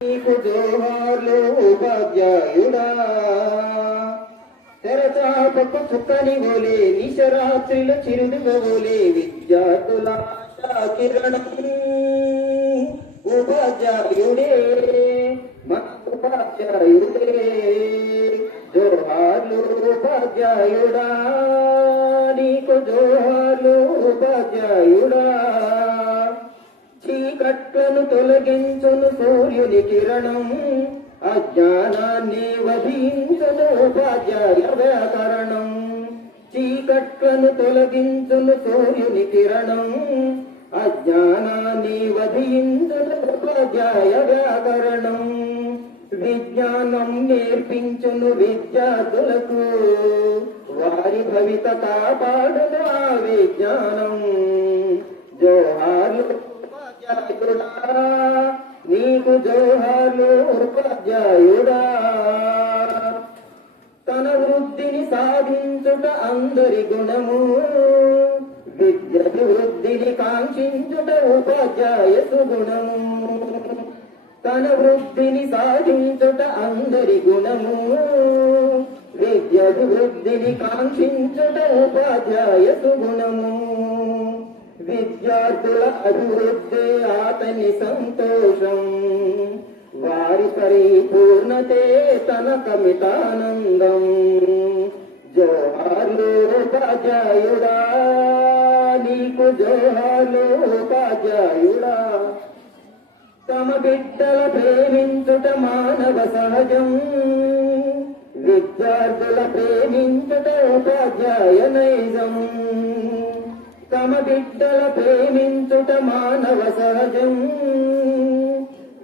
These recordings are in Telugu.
నీకు జోహార్లు ఉపాధ్యాయుడా, తెరచాపకు చుక్కని గోలే నిశరాత్రిలో చిరుదిగోలే విద్యార్థుల కిరణం ఉపాధ్యాయుడే, మన ఉపాధ్యాయుడే. జోహార్లు ఉపాధ్యాయుడా, నీకు జోహార్లు ఉపాధ్యాయుడా. చీకట్లను తొలగించును సూర్యుని కిరణం, అజ్ఞానాన్ని వధించును ఉపాధ్యాయ వ్యాకరణం. చీకట్లను తొలగించును సూర్యుని కిరణం, అజ్ఞానాన్ని వధించును ఉపాధ్యాయ వ్యాకరణం. విజ్ఞానం నేర్పించును విద్యార్థులకు, వారి భవిత కాపాడును ఆ విజ్ఞానం. జోహార్లు ఉపాధ్యాయుడా, నీకు జోహార్లు ఉపాధ్యాయుడా. తన వృద్ధిని సాధించుట అందరి గుణము, విద్యాభివృద్ధిని కాంక్షించుట ఉపాధ్యాయ సుగుణము. తన వృద్ధిని సాధించుట అందరి గుణము, విద్యాభివృద్ధిని కాంక్షించుట ఉపాధ్యాయ సుగుణము. విద్యార్థుల అభివృద్ధి అతని సంతోషం, వారి పరిపూర్ణతే తన కమితానందం. జోహార్లు ఉపాధ్యాయుడా, నీకు జోహార్లు ఉపాధ్యాయుడా. తమ బిడ్డల ప్రేమించుట మానవ సహజం, విద్యార్థుల ప్రేమించుట ఉపాధ్యాయ నైజం. తమ బిడ్డల ప్రేమించుట మానవ సహజం,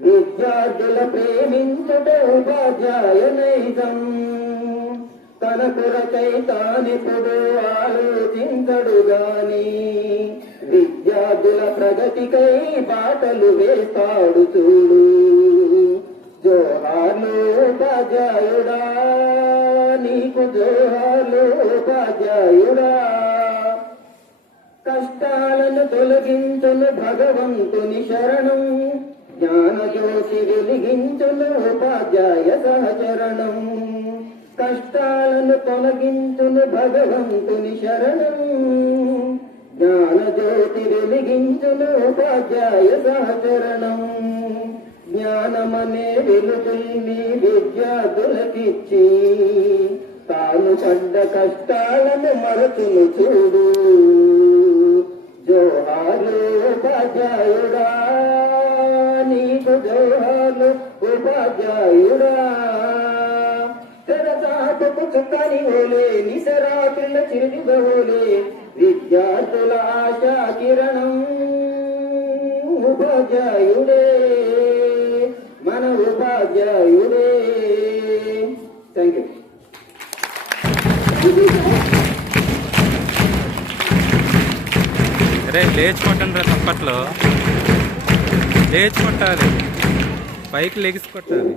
విద్యార్థుల ప్రేమించుట ఉపాధ్యాయ నైజం. తన కొరకై తానెప్పుడు ఆలోచించడు గాని, విద్యార్థుల ప్రగతికై బాటలు వేస్తాడు చూడు. జోహార్లు ఉపాధ్యాయుడా, నీకు జోహార్లు ఉపాధ్యాయుడా. కష్టాలను తొలగించును భగవంతుని శరణం, జ్ఞానజ్యోతి వెలిగించును ఉపాధ్యాయ సహచరణం. కష్టాలను తొలగించును భగవంతుని శరణం, జ్ఞానజ్యోతి వెలిగించును ఉపాధ్యాయ సహచరణం. జ్ఞానమనే వెలుగుల్ని విద్యార్థులకిచ్చి, తాను పడ్డ కష్టాలను మరచును చూడు. జోహార్లు ఉపాధ్యాయుడా, నీకు జోహార్లు ఉపాధ్యాయుడా. తెరచాపకు చుక్కని ఓలే నిశరాత్రిల చిరుదిగోలే విద్యార్థుల ఆశా కిరణం ఉపాధ్యాయుడే, మన ఉపాధ్యాయుడే. Thank you. అరే లేచి కొట్టండి రా, తప్పట్లో లేచి కొట్టాలి, పైకి లెగిసి కొట్టాలి.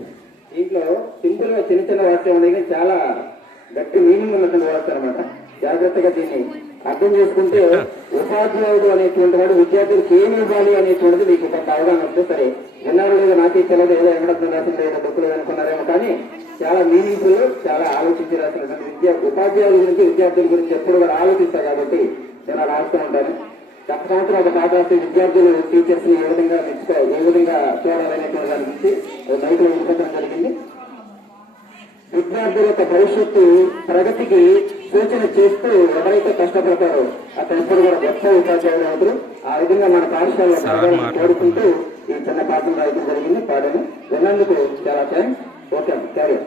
దీంట్లో సింపుల్ గా చిన్న చిన్న వాక్యం ఉన్నాయి, చాలా గట్టి మీనింగ్ ఉన్నటువంటి వాక్యం అనమాట. జాగ్రత్తగా దీన్ని అర్థం చేసుకుంటే ఉపాధ్యాయుడు అనేటువంటి వాడు విద్యార్థులకు ఏమి ఇవ్వాలి అనేటువంటిది మీకు కొంత అవగాహన వస్తే, సరే విన్నారు లేదా నాకే తెలియదు, ఏదో ఎక్కడర్థం రాసింది ఏదో డబ్బులు అనుకున్నారేమో, కానీ చాలా మీనింగ్ఫుల్, చాలా ఆలోచించి రాసినటువంటి ఉపాధ్యాయుల గురించి విద్యార్థుల గురించి ఎప్పుడు కూడా ఆలోచిస్తారు. కాబట్టి నేను అలా రాస్తూ ఉంటాను. గత సంవత్సరం ఒక పాట రాస్తే విద్యార్థులు టీచర్స్ ని ఏ విధంగా ఏ విధంగా చూడాలనేటువంటి దాని గురించి మైకులో వినిపించడం జరిగింది. విద్యార్థుల యొక్క భవిష్యత్తు ప్రగతికి సూచన చేస్తూ ఎవరైతే కష్టపడతారో అతను ఎప్పుడు కూడా గొప్ప ఉపాధ్యాయులు అవుతారు. ఆ విధంగా మన పాఠశాలలో కోరుకుంటూ ఈ చిన్న పాఠం రాయడం జరిగింది. పాడను విన్నందుకు చాలా థ్యాంక్స్. Okay, carry.